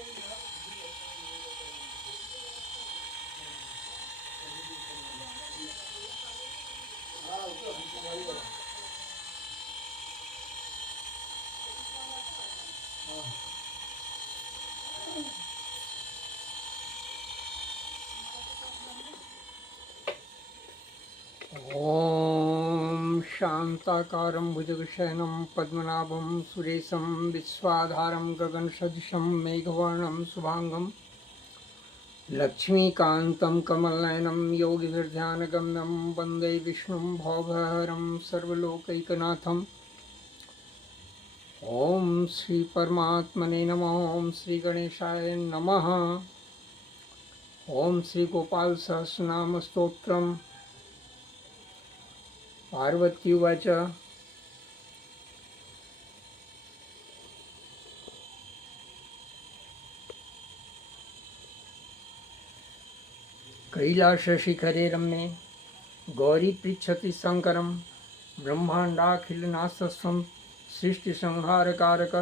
ॐ शान्ताकारं भुजगशयनं पद्मनाभं सुरेशं विश्वाधारं गगनसदृशं मेघवर्णं शुभांगं लक्ष्मीकान्तं कमलनयनं योगिभिर्ध्यानगम्यं वन्दे विष्णुं भवभयहरं सर्वलोकैकनाथम्। ॐ श्री परमात्मने नमः। ॐ श्री गणेशाय नमः। ॐ श्री गोपाल सहस्रनाम स्तोत्रम्। पार्वती उवाच कैलासशिखरे रम्ये गौरी पृच्छति शङ्करं ब्रह्माण्डाखिलनाथस्थं सृष्टिसंहारकारक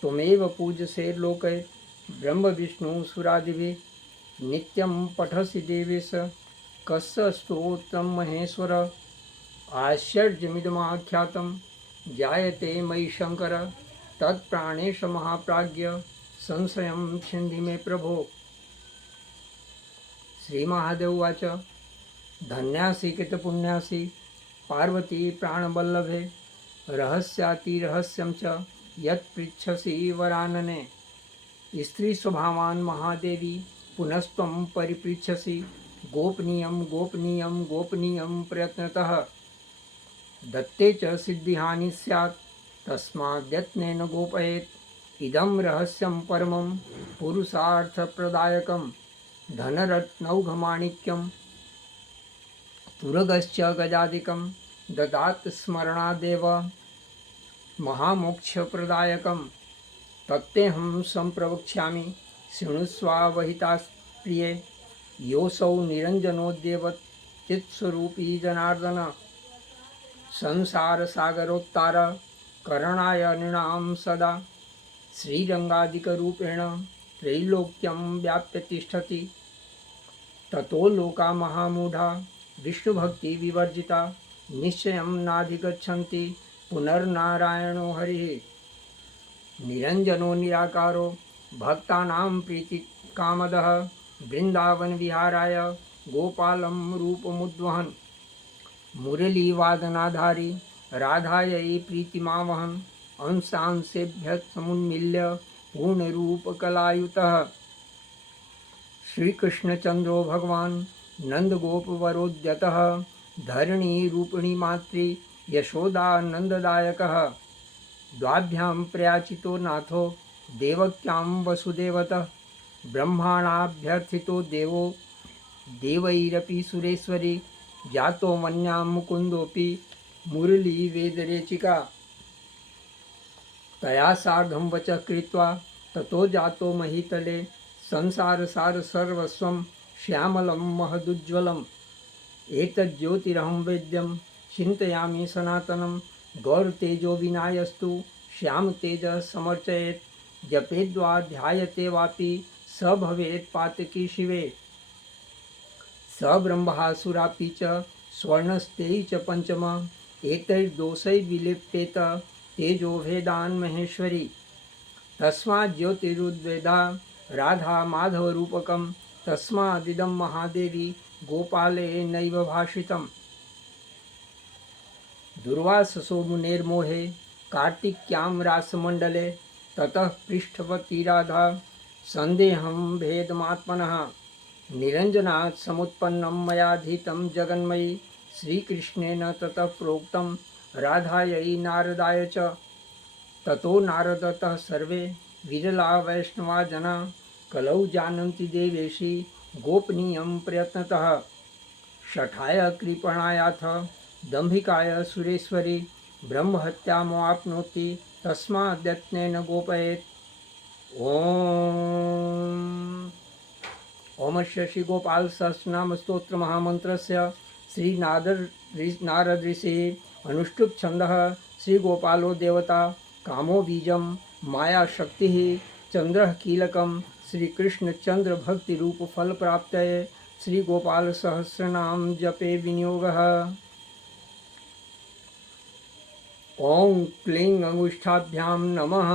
त्वमेव पूज्यसे लोके ब्रह्म विष्णु सुरादिभिः नित्यं पठसि देवेश कस्य स्तोत्रं महेश्वर आश्चर्यमिदमाख्यातं जायते मयि शङ्कर तत्प्राणेश महाप्राज्ञ संशयं छिन्धि मे प्रभो। श्री महादेव उवाच धन्यासि कृतपुण्यासि पार्वती प्राणवल्लभे रहस्यातिरहस्यं च यत्पृच्छसि वरानने स्त्रीस्वभावान् महादेवी पुनस्त्वं परिपृच्छसि गोपनीयं गोपनीयं गोपनीयं प्रयत्नतः दत्ते च सिद्धिहानि स्यात् तस्माद्यत्नेन गोपयेत् इदं रहस्यं परमं पुरुषार्थप्रदायकं धनरत्नौघमाणिक्यं तुरगश्च गजादिकं ददात् स्मरणादेव महामोक्षप्रदायकं तत्तेऽहं सम्प्रवक्ष्यामि शृणुष्वावहिता प्रिये योऽसौ निरञ्जनोऽद्यैव चित्स्वरूपी जनार्दन संसारसागरोत्तार करणाय नृणां सदा श्रीरङ्गादिकरूपेण त्रैलोक्यं व्याप्य तिष्ठति ततो लोका महामूढा विष्णुभक्तिविवर्जिता निश्चयं नाधिगच्छन्ति पुनर्नारायणो हरिः निरञ्जनो निराकारो भक्तानां प्रीतिकामदः वृन्दावनविहाराय गोपालं रूपमुद्वहन् मुरलीवादनाधारी राधायै प्रीतिमावहन् अंशांशेभ्यः समुन्मील्य पूर्णरूपकलायुतः श्रीकृष्णचन्द्रो भगवान् नन्दगोपवरोद्यतः धरणीरूपिणी मात्री यशोदानन्ददायकः द्वाभ्यां प्रयाचितो नाथो देवक्यां वसुदेवतः ब्रह्माणाभ्यर्थितो देवो देवैरपि सुरेश्वरी जातो मन्यां मुकुन्दोऽपि मुरली वेदरेचिका तया सार्धं वचः कृत्वा ततो जातो महीतले संसारसार सर्वस्वं श्यामलं महदुज्ज्वलम् एतज्ज्योतिरहं वेद्यं चिन्तयामि सनातनं गौरतेजो विनायस्तु श्यामतेजः समर्चयेत् जपेद्वा ध्यायते वापि स भवेत् पातकी शिवे स ब्रह्मासुरापि च स्वर्णस्ते च पंचम एतैर्दोषैर्विलिप्येत तेजो भेदान् महेश्वरी तस्मात् ज्योतिरुद्वेदा राधा माधवरूपकं तस्मादिदं महादेवी गोपाले नैव भाषितम् दुर्वाससो मुनेर्मोहे कार्तिक्यां रासमण्डले ततः पृष्ठवती राधा सन्देहं भेदमात्मनः निरञ्जनात् समुत्पन्नं मयाधीतं जगन्मयी श्रीकृष्णेन ततः प्रोक्तं राधायै नारदाय च ततो नारदतः सर्वे विरला वैष्णवा जना कलौ जानन्ति देवेशी गोपनीयं प्रयत्नतः शठाय कृपणायाथ दम्भिकाय सुरेश्वरी ब्रह्महत्यामवाप्नोति तस्माद्यत्नेन गोपयेत् ओम श्री गोपाल सहस्रनाम स्तोत्र महामंत्रस्य श्री नारद ऋषिः अनुष्टुप् छन्दः श्री गोपालो देवता कामो बीजं माया शक्तिः चंद्र कीलकम श्री कृष्ण चंद्र भक्ति रूप फल प्राप्तये श्री गोपाल सहस्रनाम जपे विनियोगः। ओं क्लीं अंगुष्ठाभ्यां नमः।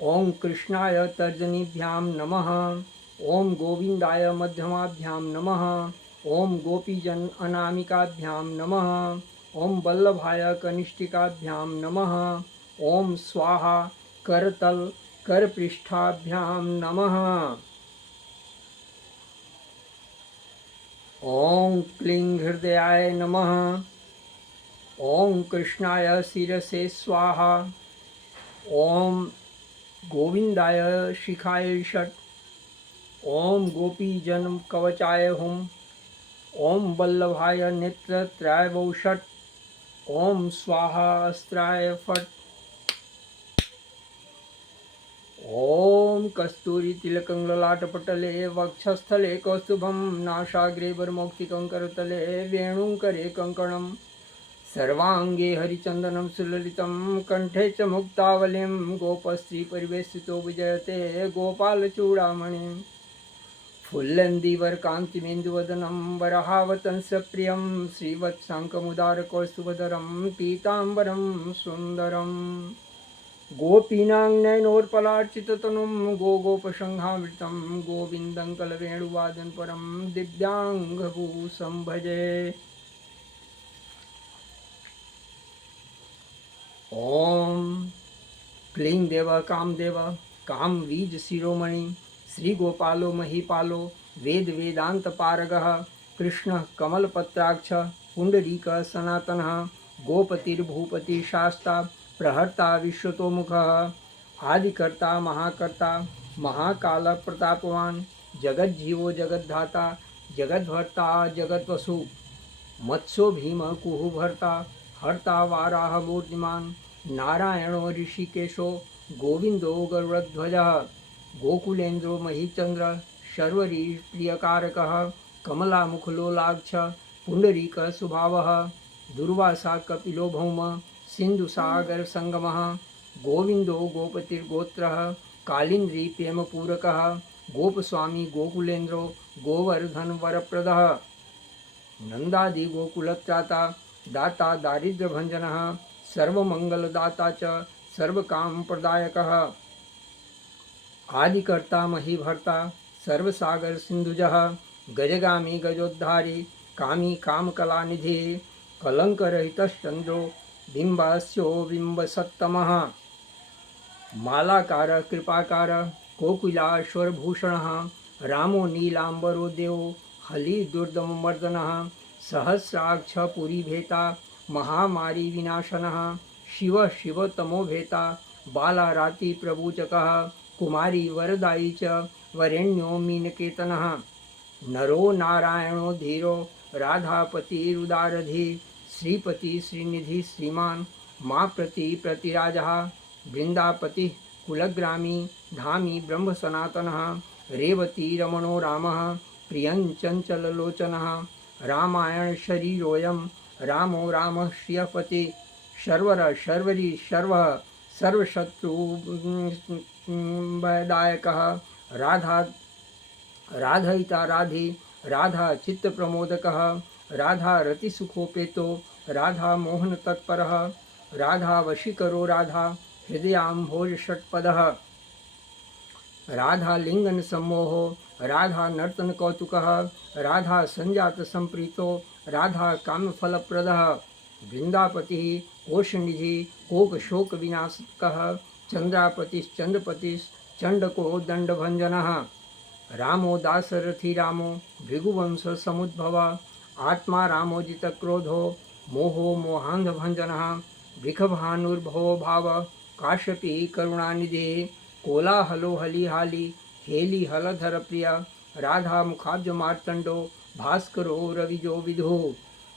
ओं कृष्णाय तर्जनीभ्यां नमः। ओं गोविंदाय मध्यमाभ्यां नमः। ओं गोपीजन अनामिकाभ्यां नमः। ओं वल्लभाय कनिष्ठिकाभ्यां नमः। ओं स्वाहा करतल करपृष्ठाभ्यां नमः। ओं क्लीं हृदयाय नमः। ओं कृष्णाय शिरसे स्वाहा। ओं गोविंदाय शिखाय षट। ओम गोपीजन कवचाय हुम। ओम वल्लभाय नेत्रत्राय षट। ओम स्वाहा अस्त्राय फट। ओम कस्तूरी तिलकं ललाटपटले वक्षस्थले कौस्तुभं नासाग्रे वरमौक्तिकं करतले वेणुं करे कङ्कणं सर्वांगे हरिचंदनं सुललितं कंठे च मुक्तावलिं गोपस्त्री परिवेशितो विजयते गोपालचूडामणिं फुल्लन्दिवर कान्तिमेन्दुवदनं वरहावतंसप्रियं श्रीवत्साङ्कमुदारकौस्तुभधरं पीताम्बरं सुन्दरम् गोपीनां नयनोत्पलार्चिततनुं गोगोपसंहामृतं गोविन्दं कलवेणुवादनपरं दिव्याङ्गभूषं भजे। ओम क्लीं देव कामदेव काम बीज शिरोमणि श्री गोपालो महीपालो वेद वेदांत पारगः कृष्ण कमलपत्राक्ष पुंडरीक सनातनः गोपतिर्भूपति शास्ता प्रहर्ता विश्वतोमुखः आदिकर्ता महाकर्ता महाकाल प्रतापवान जगज्जीवो जगद्धाता जगद्भर्ता जगद्वसु मत्स्यो भीम कुहु भर्ता हर्ता वाराह मूर्तिमान नारायणो ऋषिकेशो गोविंदो गरुड़ध्वजः गोकुलेन्द्रो महीचंद्र शर्वरी प्रियकारकः कमलामुखलोलाक्ष पुंडरीक स्वभावः दुर्वासा कपिलो भौम सिंधुसागर संगमः गोविंदो गोपतिर्गोत्रः कालिंद्री प्रेमपूरकः गोपस्वामी गोकुलेन्द्रो गोवर्धन वरप्रदः नंदादि गोकुलत्राता दाता दारिद्र्यभंजनः सर्वमंगलदाता च सर्वकामप्रदायकः आदिकर्ता महीभर्ता सर्वसागर सिंधुजः गजगामी गजोद्धारी कामी कामकलानिधि कलंकरहितश्चंद्रो बिंबास्यो बिंबसत्तमः मालाकार कृपाकार कोकिलाश्वरभूषणः रामो नीलांबरो देवो हली दुर्दममर्दनः सहस्राक्ष पुरीभेता महामारी विनाशनः शिव शिवतमोभेता बालाराति प्रभुचकः कुमारी वरदायी च वरेण्यो मीनकेतनः नरो नारायणो धीरो राधापतिरुदारधि श्रीपति श्रीनिधि श्रीमान माँ प्रति प्रतिराजः वृंदापति कुलग्रामी धामी ब्रह्म सनातनः रेवती रमणो रामः प्रियं चंचललोचनः रामायण शरीरोऽयं रामो रामः श्रियपति शर्वर शर्वरी शर्वः सर्वशत्रु वैदायकः राधा राधयिता राधि राधा चित्त प्रमोदकः राधा रतिसुखोपेतो राधा मोहन तत्परः राधा वशीकरो राधा हृदयाम्भोज षट्पदः राधा लिंगन सम्मोहो राधा नर्तन कौतुकः राधा संजात संप्रीतो राधा कामफलप्रदः वृंदापतिः कोशनिधि कोक शोक विनाशकः चंद्रापतिश्चंद्रपतिश् चंडको दंडभंजनः रामो दासरथी रामो भृगुवंश समुद्भव आत्मा रामो जितक्रोधो मोहो मोहांधभंजनः वृषभानुर्भवो भाव काश्यपी करुणानिधि कोलाहलो हलिहाली हेली हलधर प्रिय राधा मुखाब्ज मार्तंडो भास्करो रविजो विधो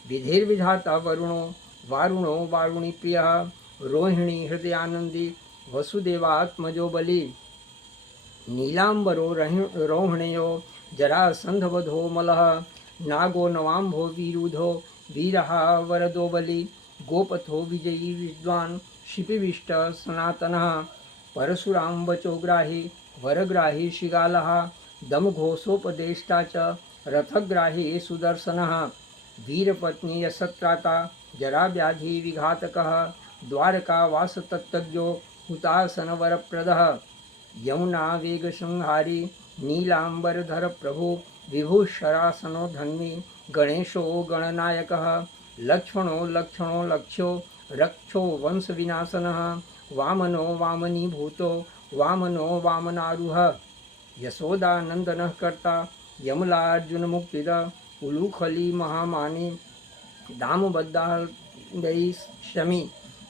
विधिर्विधाता वरुणो वारुणो वारुणी प्रिय रोहिणी हृदयानंदी वसुदेवात्मजो बलि नीलांबरो रोहिण्यो जरासंधवधो मलः नागो नवाम्भो वीरुधो वीरः वरदो बलि गोपथो विजयी विद्वान् शिपिविष्ट सनातनः परशुराम वचोग्राही वरग्राही शिगालः दमघोषोपदेष्टा च रथग्राही सुदर्शनः वीरपत्नी यशत्राता जराव्याधि विघातकः द्वारकावासतत्तज्ञो हुतासनवरप्रदः यमुना वेगसंहारी नीलांबरधर प्रभु विभुशरासनो धन्वी गणेशो गणनायकः लक्ष्मणो लक्षणो लक्ष्यो रक्षो वंश विनाशनः वामनो वामनीभूतो वामनो वामनारूह यशोदानंदनः कर्ता यमलार्जुन मुक्तिद उलूखली महामानी दामबद्धादयी शमी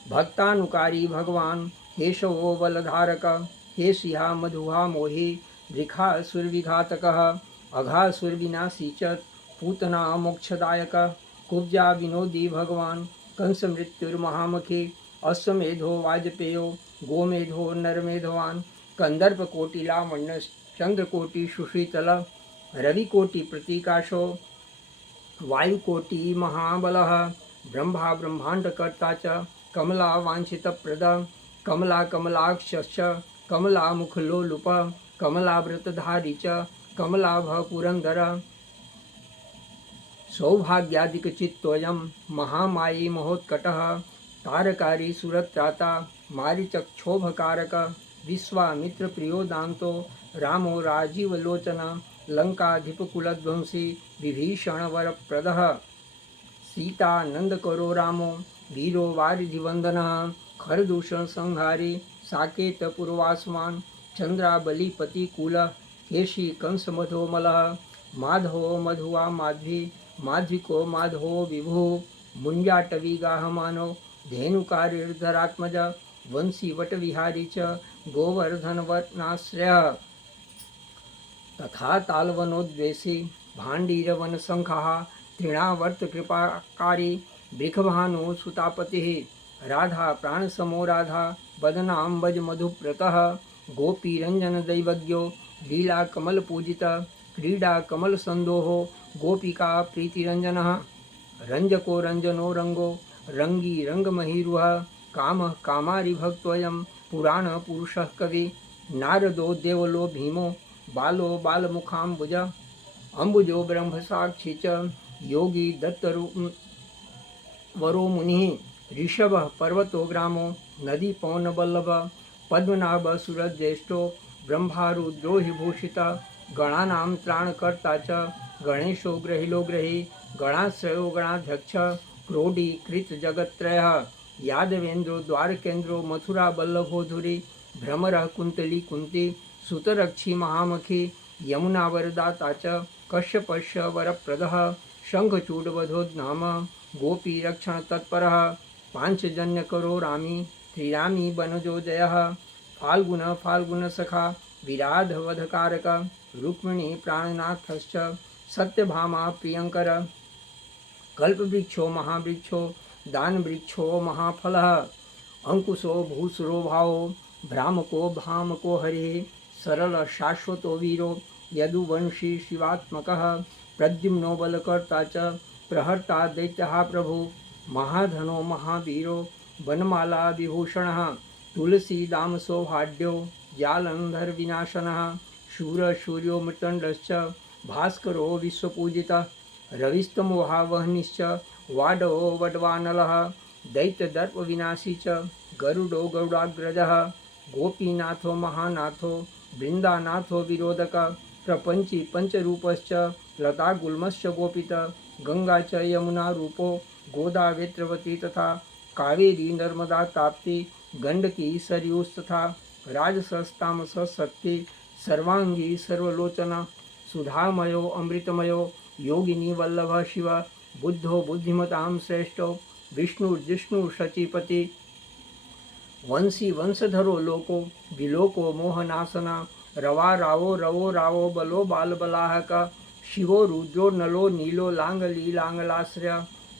भक्तानुकारी भगवान केशवो बलधारक केशिहा मधुहा मोहि वृखासुरविघातकः अघासुरविनाशी च पूतना मोक्षदायक कुब्जा विनोदी भगवान कंस मृत्युर्महामखी अश्वमेधो वाजपेयो गोमेधो नरमेधवान कंदर्प कोटिलामण्य चंद्रकोटि सुशीतल रविकोटि प्रतीकाशो वायुकोटि महाबलः ब्रह्मा ब्रह्मांडकर्ता च कमला वांछितप्रद कमला कमलाक्षश्च कमला मुखलोलुप कमला व्रतधारी च कमलाभ पुरंदर सौभाग्यादिकचित्तोऽयं महामायी महोत्कटः तारकारी सुरत्राता मारीचक्षोभकारक विश्वामित्रप्रियो दान्तो रामो राजीवलोचन लंकाधिपकुलध्वंसी विभीषणवरप्रदः सीतानंदकरो रामो वीरो वारिधिवंदनः खरदूषण संहारी साकेतपुरवासवान् चंद्राबलीपतिकूल केशी कंसमधोमलः माधवो मधुआ माध्वी माध्विको माधवो विभु मुंजाटवी गाहमानो धेनुकारिर्धरात्मज वंशी वटविहारी च गोवर्धनवनाश्रयः तथा तालवनोद्वेषी भाण्डीरवनशंखः तृणावर्तकृपाकारी बृखभानो सुतापतिः राधा प्राणसमो राधा बदनाम्बज मधुप्रतः गोपीरञ्जनदैवज्ञो लीलाकमलपूजितः क्रीडाकमलसन्दोहो गोपिका प्रीतिरञ्जनः रञ्जको रञ्जनो रङ्गो रङ्गी रङ्गमहीरुह कामः कामारिभक्तोऽयं पुराणपुरुषः कवि नारदो देवलो भीमो बालो बालमुखाम्बुज अम्बुजो ब्रह्मसाक्षी च योगी दत्तवरो मुनिः ऋषभः पर्वतो ग्रामो नदी पवनवल्लभः पद्मनाभ सुरज्येष्ठो ब्रह्मारुद्रो हि भूषितः गणानां त्राणकर्ता च गणेशो ग्रहिलो ग्रही गणाश्रयो गणाध्यक्ष क्रोडी कृतजगत्त्रयः यादवेन्द्रो द्वारकेन्द्रो मथुरा वल्लभोधुरी भ्रमरः कुन्तली कुन्ती सुतरक्षी महामखी यमुना वरदाता च कश्यपस्य वरप्रदः शंखचूडवधोद्नाम गोपी रक्षण तत्परः पांचजन्यकरो रामी त्रिरामी बनजो जयः फाल्गुन फाल्गुन सखा विराधवधकारक रुक्मिणी प्राणनाथश्च सत्यभामा प्रियंकर कल्पवृक्षो महावृक्षो दानवृक्षो महाफलः अंकुशो भूसुरो भावो भ्रामको भामको हरिः सरल शाश्वतो वीरो यदुवंशी शिवात्मकः प्रद्युम्नो बलकर्ता च प्रहर्ता दैत्यः प्रभु महाधनो महावीरो वनमाला विभूषणः तुलसीदाम सौहार्द्यो जालंधर विनाशनः शूरशूर्यो मृतंडश्च भास्करो विश्वपूजितः रविस्तमोहावहनिश्च वाडवो वडवानलः दैत्यदर्प विनाशी च गरुडो गरुडाग्रजः गोपीनाथो महानाथो वृंदानाथो विरोधक प्रपंची पंचरूपश्च लता गुल्मश्च गोपित गंगा च यमुना रूपो गोदावेत्रवती तथा कावेरी नर्मदा ताप्ती गंडकी सरयूस्तथा राजसस्तामस सत्ती सर्वांगी सर्वलोचना सुधामयो अमृतमयो योगिनी वल्लभ शिव बुद्धो बुद्धिमतां श्रेष्ठो विष्णु शचीपति वंशी वंशधरो लोको विलोको मोहनासना रवा रावो रवो रावो बलो बाल बलाहक शिवो रुद्रो नलो नीलो लांगली लांगलाश्रय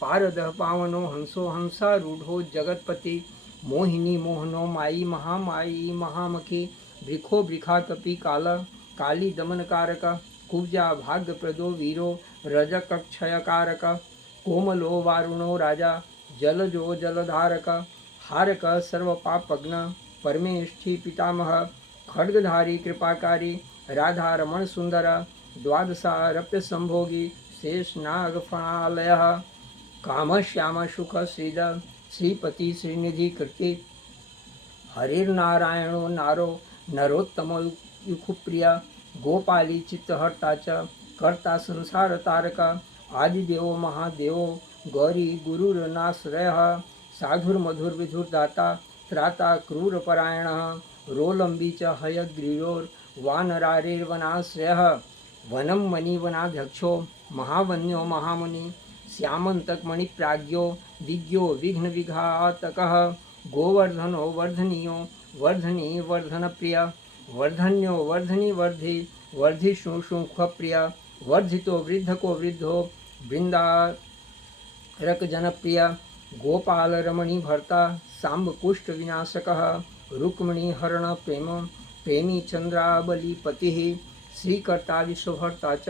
पारदः पावनो हंसो हंसारूढ़ो जगतपति मोहिनी मोहनो माई महामाई महामखी वृखो वृखा कपि काल काली दमनकारक कुब्जा भाग्यप्रदो वीरो रजकक्षयकारक कोमलो वारुणो राजा जलजो जलधारक हारक सर्वपापग्न परमेष्ठी पितामह खड्गधारी कृपाकारी राधा रमण सुंदर द्वादशारप्य संभोगी शेषनाग फणालय काम श्याम सुख श्रीद श्रीपति श्रीनिधि कृति हरिर्नारायणो नारो नरोत्तम युखप्रिय गोपाली चित्तहर्ता च कर्ता संसार तारक आदिदेवो महादेवो गौरी गुरुरनाश्रय साधुर्मधुर्विधुर्दाता त्राता क्रूरपरायण रोलंबी च हयग्रीयोर्वानरारेर्वनाश्रय वनम मणिवनाध्यक्षो महावन्यो महामुनि श्यामन्तकमणिप्राज्ञो दिग्यो विघ्नविघातकः गोवर्धनो वर्धनीयो वर्धनी वर्धनप्रिय वर्धन्यो वर्धनी वर्धि वर्धि शुंखप्रिय वर्धितो वृद्धको वृद्धो वृंदारक जनप्रिय गोपाल रमणी भर्ता सांब कुष्ठ विनाशकः रुक्मिणी हरण प्रेम प्रेमी चंद्राबलीपति श्रीकर्ता विश्वभर्ता च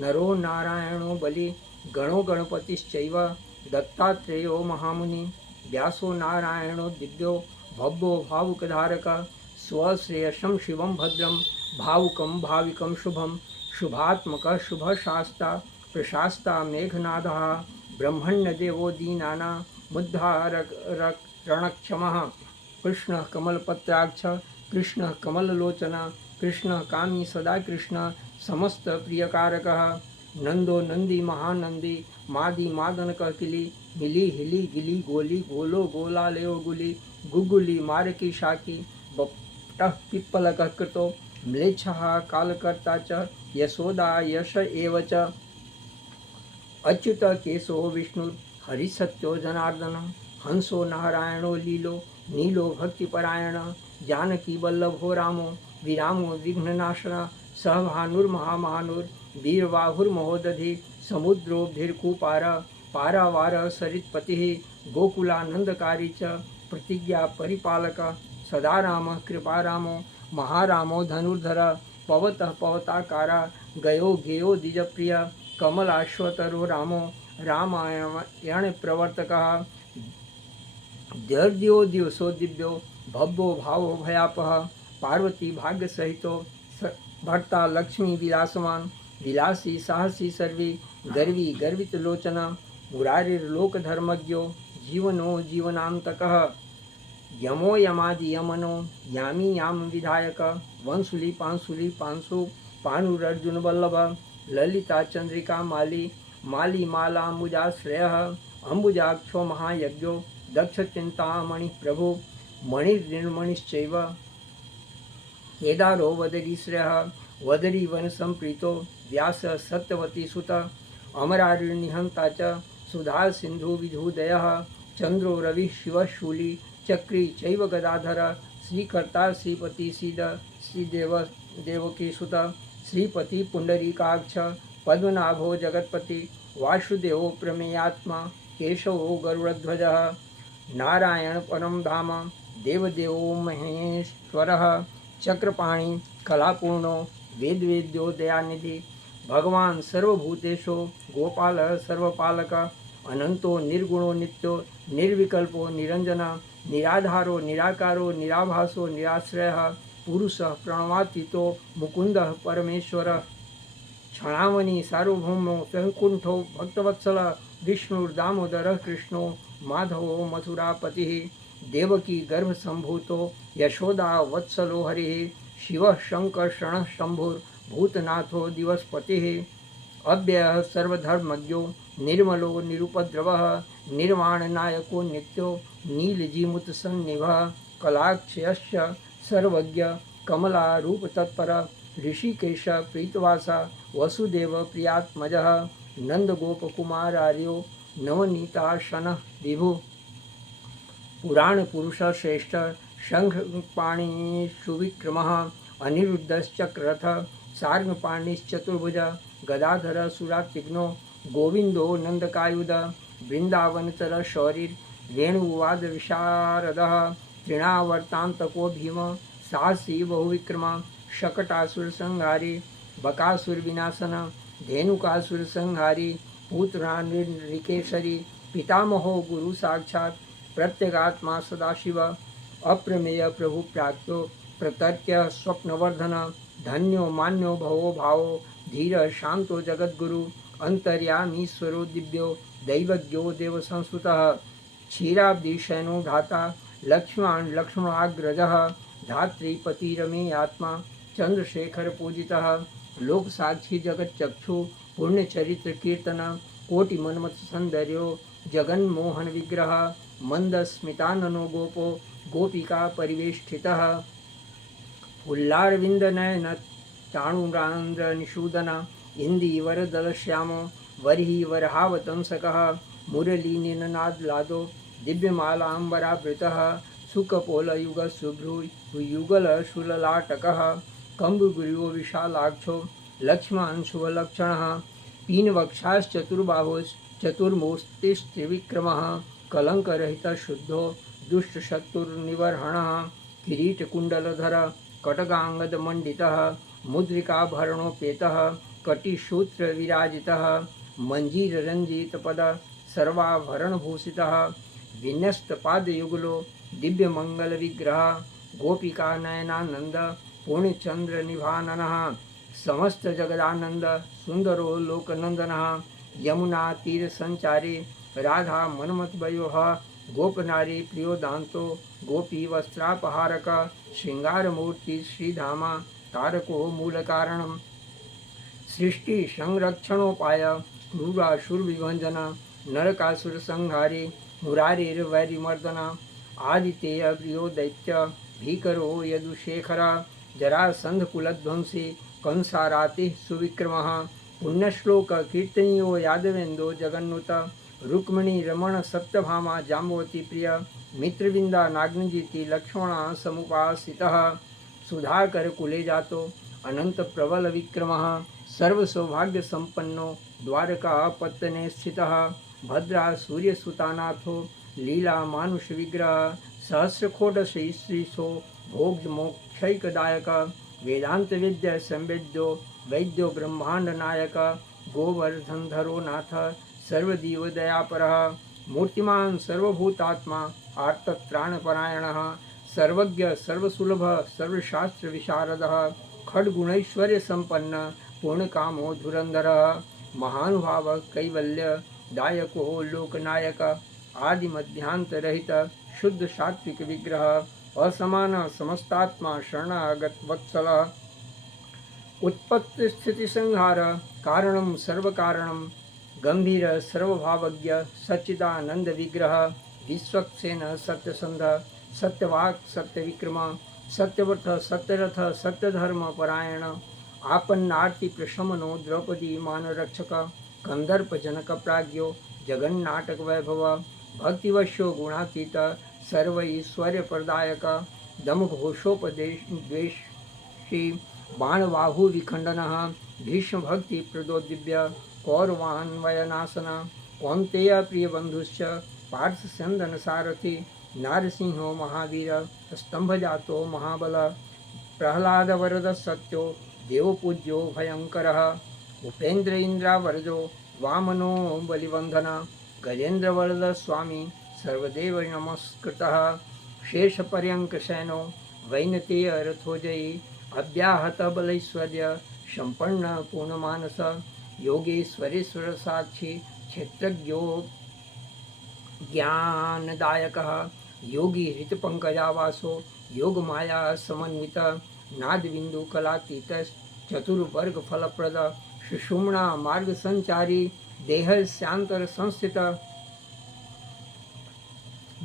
नरो नारायणो बलि गणो गणपतिश्चैव दत्तात्रेयो महामुनि व्यासो नारायणो दिव्यो भव्यो भावुकधारक स्वश्रेयसं शिवं भद्रं भावुकं भाविकं शुभं शुभात्मक शुभशास्ता प्रशास्ता मेघनादः ब्रह्मण्यदेवो दीनाना मुद्धारणक्षमः कृष्णः कमलपत्राक्ष कृष्णः कमललोचन कृष्णः कामी सदा कृष्ण समस्त प्रियकारकः नंदो नंदी महानंदी मादी मादन किली मिली हिली गिली गोली गोलो गोला लेओ गुली गुगुली मारकी शाकी बपटः पिप्पलक कृतो म्लेच्छः कालकर्ता च यशोदा यश एव च अच्युत केशो विष्णु हरिसत्यो जनार्दन हंसो नारायणो लीलो नीलो भक्तिपरायण जानकी वल्लभो रामो विरामो विघ्ननाशन सहभानुर्महामहानुर वीरबाहुर्महोदधि समुद्रोभिर्कुपार पारावार सरित्पतिः गोकुलानंदकारी च प्रतिज्ञा परिपालक सदा राम कृपारामो महारामो धनुर्धर पवतः पवताकारा गयो गेयो द्विजप्रिय कमलाश्वतरो रामो रामायण प्रवर्तकः दर्द्यो दिवसो दिव्यो भव्यो भावो भयापः पार्वती भाग्य सहितो भर्ता लक्ष्मी विलासवान विलासी साहसी सर्वी गर्वी गर्वित लोचना मुरारिर्लोकधर्मज्ञो जीवनो जीवनांतकः यमो यमादि यमनो यामी याम विधायक वंशुली पांशु पानुरर्जुन वल्लभ ललिता चंद्रिका माली माली माला मुजाश्रयः अंबुजाक्षो महायज्ञो दक्ष चिंतामणि प्रभु मणिर्निर्मणिश्चैव केदारो वदरीश्रयः वदरी वन संप्रीतो व्यास सत्यवती सुत अमरारिर्निहंता च सुधा सिंधु विधुदयः चंद्रो रवि शिवशूली चक्री चैव गदाधर श्रीकर्ता श्रीपति सीद श्रीदेव देवकी सुत श्रीपति पुंडरीकाक्ष पद्मनाभो जगत्पति वासुदेवो प्रमेयात्मा केशवो गरुड़ध्वजः नारायण परम धाम देवदेवो महेश्वरः चक्रपाणि कलापूर्णो वेदवेद्यो दयानिधि भगवान सर्वभूतेषु गोपाल सर्वपालक अनंतो निर्गुणो नित्यो निर्विकल्पो निरंजन निराधारो निराकारो निराभासो निराश्रयः पुरुषः प्रणवातीतो मुकुंदः परमेश्वरः क्षणामणि सार्वभौमो वैकुंठो भक्तवत्सल विष्णुर्दामोदरः कृष्णो माधवो मथुरापतिः देवकी गर्भसंभूतो यशोदा वत्सलो हरिः शिवः शंकर्षणः शंभुर्भूतनाथो दिवसपतिः अव्ययः सर्वधर्मज्ञो निर्मलो निरुपद्रवः निर्वाणनायको नित्यो नीलजीमुतसन्निभः कलाक्षयश्च सर्वज्ञ कमलारूपतत्पर ऋषिकेश प्रीतवासा वसुदेव प्रियात्मजः नंदगोपकुमारार्यो नवनीताशनः विभु पुराणपुरुष श्रेष्ठ शंखपाणि सुविक्रमः अनिरुद्धश्चक्ररथ सार्गपाणिश्चतुर्भुज गदाधर सुरातिघ्नो गोविंदो नंदकायुध वृंदावनतर शौरिर वेणुवाद विशारदः तृणावर्तांतको भीम साहसी बहुविक्रम शकटासुर संहारी बकासुर विनाशन धेनुकासुर संहारी पुत्रानिकेशरी पितामहो गुरु साक्षात् प्रत्यगात्मा सदाशिव अप्रमेय प्रभु प्राप्तो प्रतर्क्य स्वप्नवर्धन धन्यो मान्यो भवो भावो धीर शांतो जगद्गुरु अंतर्यामीश्वरो दिव्यो दैवज्ञो देव संस्कृतः क्षीराब्दी शयनो धाता लक्ष्मण लक्ष्मणाग्रजः धात्रीपतिरमे आत्मा चंद्रशेखर पूजितः लोक साक्षी जगत चक्षु पुण्य चरित्र कीर्तन कोटि मनमत सौंदर्यो जगन मोहन विग्रह मंद स्मिताननो गोपो गोपिका परिवेष्टितः उल्लारविंद नयन चाणुरांद्र निषूदन इंदीवर दल श्यामो वरहि वरहावतंसकः मुरली निनादलादो दिव्यमालांबरावृतः सुकपोलयुग शुभ्रू युगल शूललाटकः कम्बुगुर्यो विशालाक्षो लक्ष्मण शुभलक्षणः पीनवक्षाश्चतुर्बाहुश्चतुर्मूर्तिस्त्रिविक्रमः कलङ्करहितः शुद्धो दुष्टशत्रुर्निवर्हणः किरीटकुण्डलधर कटगाङ्गदमण्डितः मुद्रिकाभरणोपेतः कटिसूत्रविराजितः मञ्जीररञ्जितपद सर्वाभरणभूषितः विन्यस्तपादयुगलो दिव्यमङ्गलविग्रह गोपिकानयनानन्द पूर्णचन्द्रनिभाननः समस्तजगदानन्द सुन्दरो लोकनन्दनः यमुनातीरसञ्चारी राधा मन्मथवयोः गोपनारी प्रियोदान्तो गोपीवस्त्रापहारक शृङ्गारमूर्ति श्रीधामा तारको मूलकारणं सृष्टिसंरक्षणोपाय क्रूरासुरविभञ्जन नरकासुरसंहारी मुरारिर्वैरिमर्दन आदितेय प्रियो दैत्य भीकरो यदुशेखर जरासन्धकुलध्वंसी कंसारातिः सुविक्रमः पुण्यश्लोक कीर्तनीयो यादवेन्दो जगन्नुत रुक्मिणी रमण सप्तभामा जाम्बवती प्रिय मित्रविंदा नाग्नजिति लक्ष्मण समुपासितः सुधाकर कुले जातो अनंत प्रबल विक्रमः सर्व सौभाग्य संपन्नो द्वारका पत्तने स्थितः भद्रा सूर्यसुतानाथो लीला मानुष विग्रह सहस्रखोटश्रीसो भोग मोक्षैकदायक वेदांत विद्या संवेद्यो वैद्यो ब्रह्मांड नायक गोवर्धनधरो नाथ सर्वदीवदयापरः मूर्तिमान सर्वभूतात्मा आर्तत्राणपरायणः सर्वज्ञ सर्वसुलभ सर्वशास्त्र विशारदः खड्गुणैश्वर्य संपन्न पूर्णकामो धुरंधरः महानुभाव कैवल्य दायको लोकनायक आदि मध्यांतरहित शुद्ध सात्विक विग्रह असमान समस्तात्मा शरणागत वत्सल उत्पत्ति स्थिति संहार कारणं सर्वकारणं गंभीर सर्वभावज्ञ सच्चिदानंद विग्रह विश्वक्सेन सत्यसंध सत्यवाक् सत्यविक्रम सत्यव्रत सत्यरथ सत्यधर्म परायण आपन्नार्ति प्रशमनो द्रौपदी मानरक्षक कंदर्प जनक प्राज्ञो जगन्नाटक वैभव भक्तिवश्यो गुणातीत सर्व ईश्वर्य प्रदायक दम घोषोपदेश द्वेषी बाणबाहु विखंडन भीष्म भक्ति प्रदो दिव्य कौरवान्वयनाशन कौन्तेय प्रिय बंधुश्च पार्थ संदन सारथि नारसिंहो महावीर स्तंभ जातो महाबल प्रहलाद वरद सत्यो देवपूज्यो भयंकर उपेन्द्र इंद्रावरजो वामनो बलिवंधन गजेन्द्र वरद स्वामी सर्वदेव नमस्कृतः शेषपर्यंक शयनो वैनतेय रथोजयी अव्याहत बलैश्वर्य संपन्न पूर्णमानस योगेश्वरेश्वर साक्षी क्षेत्रज्ञो ज्ञानदायकः योगी हृतपंकजावासो योगमाया समन्वित नादबिंदु कलातीत चतुर्वर्ग फलप्रद सुषुम्ना मार्ग संचारी देह शांतर संस्थित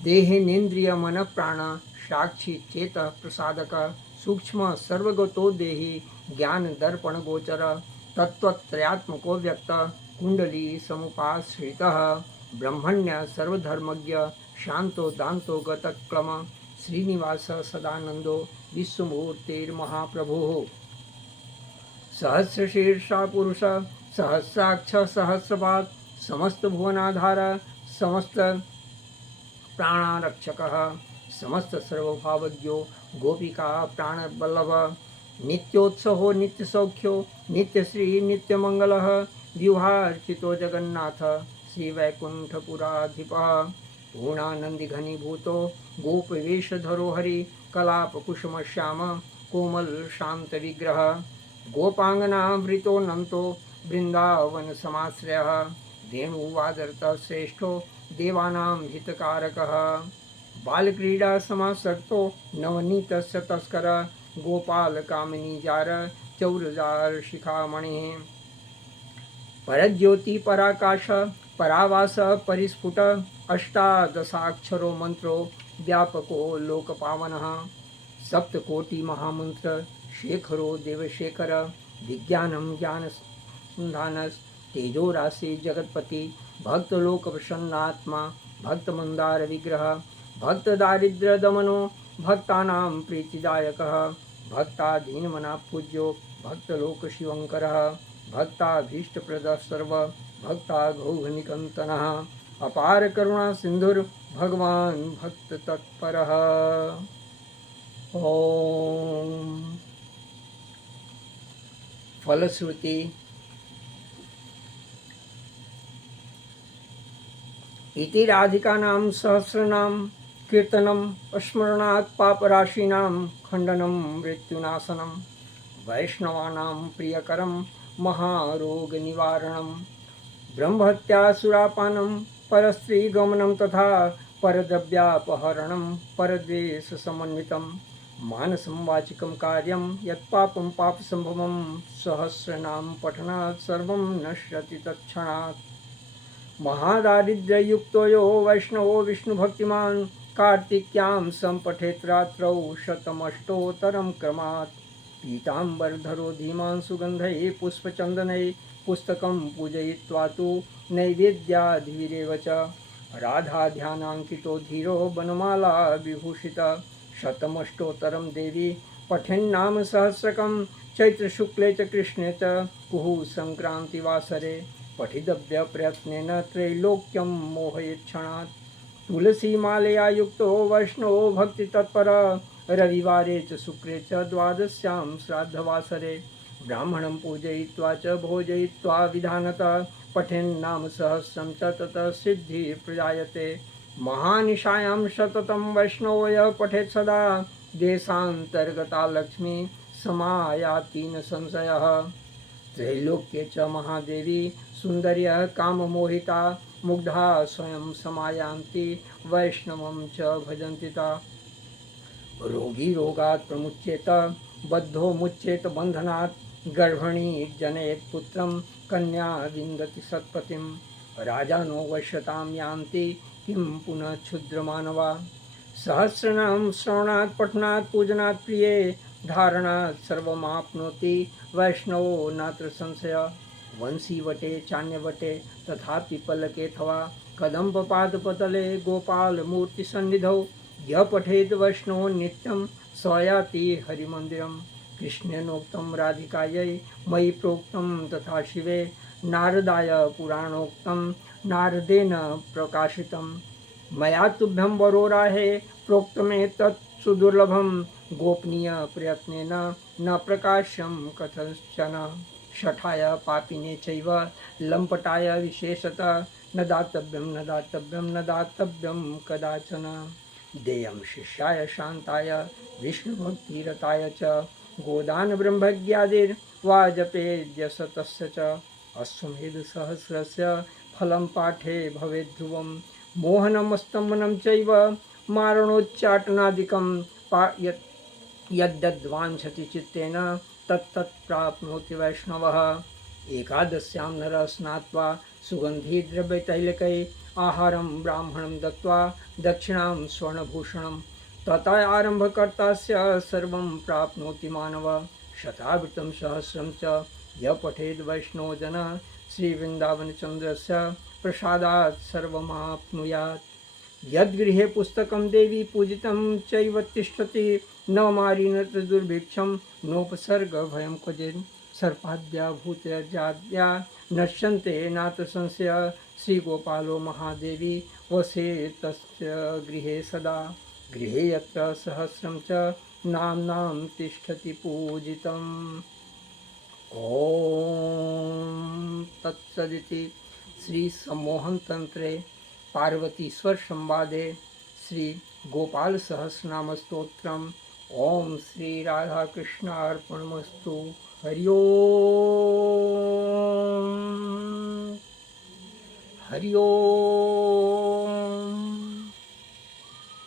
देहेन्द्रिय मन प्राण साक्षी चेत प्रसादक सूक्ष्म सर्वगतो देहि ज्ञान दर्पण गोचर तत्वत्रयात्मको व्यक्त कुंडली समुपाश्रितः ब्रह्मण्य सर्वधर्मज्ञ शांतो दांतो गतक्लम श्रीनिवास सदानंदो विश्वमूर्तिर्महाप्रभुः सहस्रशीर्षा पुरुष सहस्राक्ष सहस्रपाद समस्त भुवनाधार समस्त प्राणारक्षकः समस्त सर्वभावज्ञो गोपिका प्राणवल्लभ नित्योत्सहो नित्यसौख्यो नित्यश्री नित्यमंगलः व्यूहार्चितो जगन्नाथ श्रीवैकुण्ठपुराधिपः पूर्णानंदी घनीभूतो गोपवेशधरो हरि कलाप कुसुम श्याम कोमल शांत विग्रह गोपांगनावृतो नंतो वृंदावन समाश्रय धेनुवादरत श्रेष्ठो देवानां हितकारकः बालक्रीडा समासक्तो नवनीतस्य तस्कर गोपाल कामिनी जार चौरजार शिखामणि परज्योति पराकाश परावास परिस्फुट अष्टादशाक्षरो मंत्रो व्यापको लोकपावनः सप्तकोटि महामंत्र शेखरो देवशेखर विज्ञानम ज्ञान संधानस तेजो राशि जगतपति भक्तलोक प्रसन्नात्मा भक्त मंदार विग्रह भक्त दारिद्र्य दमनो भक्तानां प्रीतिदायकः भक्ताधीनमना पूज्यो भक्तलोक शिवंकरः भक्ताभीष्टप्रदः सर्व भक्ताघौघनिकंतनः अपार करुणा सिंधुर भगवान भक्त तत्परः। ओम फलश्रुति इति राधिकानां सहस्रनाम कीर्तनम स्मरणात् पापराशीनां खंडनम मृत्युनाशनम वैष्णवानां प्रियकरम महारोग निवारणम ब्रह्महत्यासुरापानं परस्त्रीगमनं तथा परद्रव्यापहरणं परद्वेषसमन्वितं मानसं वाचिकं कार्यं यत्पापं पापसम्भवं सहस्रनाम पठनात् सर्वं नश्यति तत्क्षणात्। महादारिद्र्ययुक्तो यो वैष्णवो विष्णुभक्तिमान् कार्तिक्यां सम्पठेत् रात्रौ शतमष्टोत्तरं क्रमात् पीताम्बरधरो धीमान् सुगन्धैः पुष्पचन्दनैः पुस्तकं पूजयित्वा तु नैवेद्याधिरेव च राधाध्यानाङ्कितो धीरो वनमाला विभूषित शतमष्टोत्तरं देवी पठेन्नाम सहस्रकं चैत्रशुक्ले च कृष्णे च कुहु संक्रांतिवासरे पठितव्य प्रयत्नेन त्रैलोक्यं मोहयेच्छणात् तुलसीमालया युक्तो वैष्णवो भक्तितत्पर रविवारे च शुक्रे च द्वादश्यां श्राद्धवासरे ब्राह्मणं पूजयित्वा च भोजयित्वा विधानतः पठेन्नाम सहस्रं च ततः सिद्धिः प्रजायते महानिशायां सततं वैष्णवो यः पठेत् सदा देशान्तर्गता लक्ष्मी समायाति न संशयः त्रैलोक्ये च महादेवी सुन्दर्यः काममोहिता मुग्धा स्वयं समायान्ति वैष्णवं च भजन्ति ता रोगी रोगात् प्रमुच्येत बद्धो मुच्येत बन्धनात् गर्भिणी जनयेत् पुत्रं कन्या विन्दति सत्पतिं राजानो वश्यतां यान्ति किं पुनः क्षुद्रमानवा सहस्रनाम श्रवणात् पठनात् पूजनात् प्रिये धारणात् सर्वमाप्नोति वैष्णवो नात्र संशय वंशीवटे चान्यवटे तथापि पल्लकेऽथवा कदम्बपादपतले गोपालमूर्तिसन्निधौ यः पठेद् वैष्णवो नित्यं स याति हरिमन्दिरं कृष्णेनोक्तं राधिकायै मयि प्रोक्तं तथा शिवे नारदाय पुराणोक्तं नारदेन प्रकाशितं मया तुभ्यं वरो राहे प्रोक्तमेतत् सुदुर्लभं गोपनीय प्रयत्नेन न प्रकाश्यं कथंचन शठाय पापिने चैव लम्पटाय विशेषतः न दातव्यं कदाचन देयं शिष्याय शान्ताय विष्णुभक्तिरताय च गोदान ब्रह्मज्ञादिर्वाजपेद्यसतस्य च अश्वमेधसहस्रस्य फलं पाठे भवेत् ध्रुवं मोहनं स्तम्भनं चैव मारणोच्चाटनादिकं यद्यद्वाञ्छति चित्तेन तत्तत् प्राप्नोति वैष्णवः एकादश्यां नरः स्नात्वा सुगन्धिद्रव्यतैलकैः आहारं ब्राह्मणं दत्त्वा दक्षिणां स्वर्णभूषणं तथा आरम्भकर्तास्य सर्वं प्राप्नोति मानवः शतावृतं सहस्रं च यः पठेद् वैष्णवजनः श्रीवृन्दावनचन्द्रस्य प्रसादात् सर्वमाप्नुयात् यद्गृहे पुस्तकं देवी पूजितं चैव तिष्ठति नवमारीन दुर्भिक्षं नोपसर्गभयं क्वचित् सर्पाद्या भूतजाद्या नश्यन्ते नात्र संशयः श्रीगोपालो महादेवी वसे तस्य गृहे सदा गृहे यत्र सहस्रं च नाम्नां तिष्ठति पूजितम्। ॐ तत्सदिति श्रीसम्मोहनतन्त्रे पार्वतीश्वर संवादे श्री गोपाल सहस्रनाम स्तोत्रम। ओम श्री राधा कृष्ण अर्पणमस्तु। हरि ओम। हरि ओम।